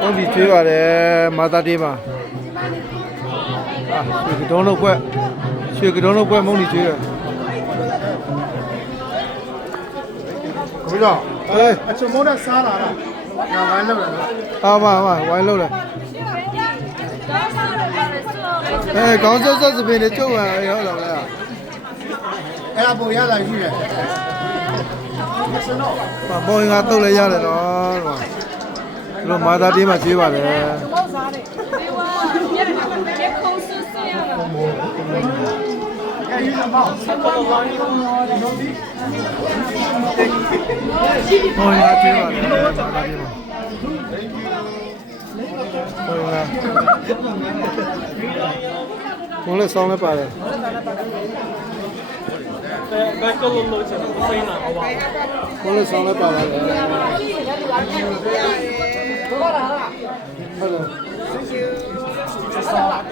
မုန်းဒီကျွေးပါတယ်မာသာတေးမှာအာရွှေကတုံးလို့ကွက်ရွှေကတုံးလို့ကွက်မုန်းဒီကျွေးတယ်ဘုရားဟေးအချုံမိုးနဲ့စားလာတာငါဝိုင်းလောက်လာတော့အာမအာမဝိုင်းလို့လေအဲကောင်းစောစောစပင်းတွေကျုပ်ရရောက်လာလားအဲ့ဒါပုံရလာရှိတယ်မပေါ်ရင်ကတုတ်လည်းရတယ်နော် တို့မာသာတေးမှာကျွေးပါတယ်ဟောလာကျွေးပါတယ်မာသာတေးမှာဟောလာဘုံလည်းဆောင်းလည်းပါတယ် ben kalınlığı için Hüseyin'e hava. Bunu sana da var. 好吧？ ဘုံလည်းဆောင်းလည်းပါပါ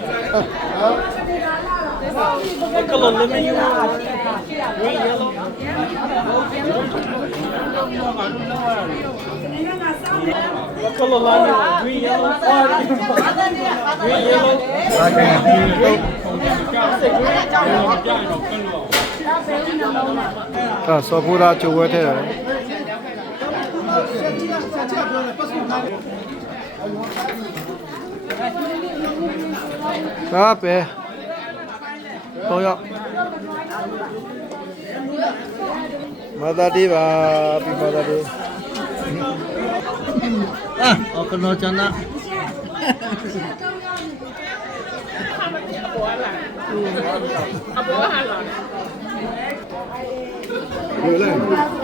တယ်ဟုတ်တယ် 各路人民有，我也了。各路人民有，也了，也了。 ဒါကရင်ဒီတော့ဒါစောပူရာချိုဝဲထဲတယ် ဒါပဲတော့ရမသာတိပါပြပါတာဒီအာအကနောချနာအဘောဟာလာအဘောဟာလာဘယ်လဲ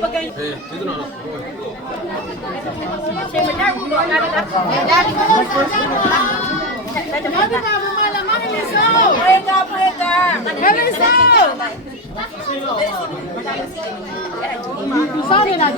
ရရပကိန်းအေးကျေးဇူးတော်ရှင်မတက်ဘူးတော့ရရရရရရ Pega, pega. Revisão. Só de lá,